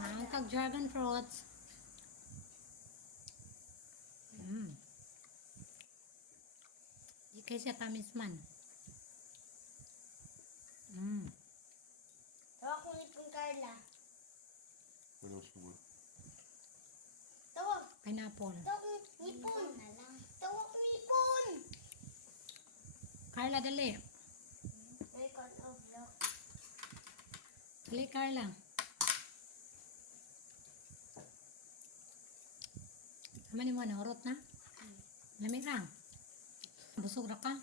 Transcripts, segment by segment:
Ang tag dragon fruits. Di kayo siya tamis man. Tawag kong ipon, Carla. What else you want? Tawag. Pineapple. Tawag kong ipon. Tawag kong ipon. Carla, dali. Record of vlog. Dali, Carla. Naman mo, nahurot na? Lamig lang. Busog na ka?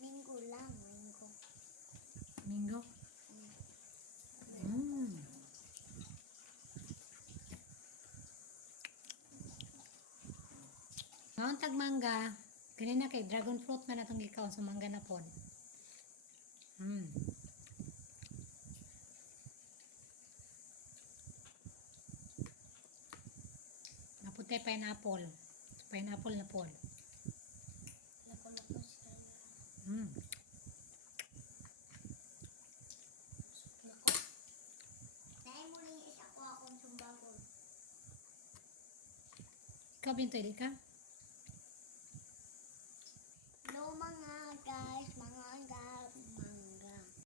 Minggo lang, minggo. Minggo? Ang tag mangga. Ganina kay dragon fruit man atong gikaon sa mangga na pod. Naputi pineapple. Pineapple na pod. Lako-lako si Carla. Lako. Dahil mo rin isa ko akong sumbagod. Ikaw, Bintoy, di ka?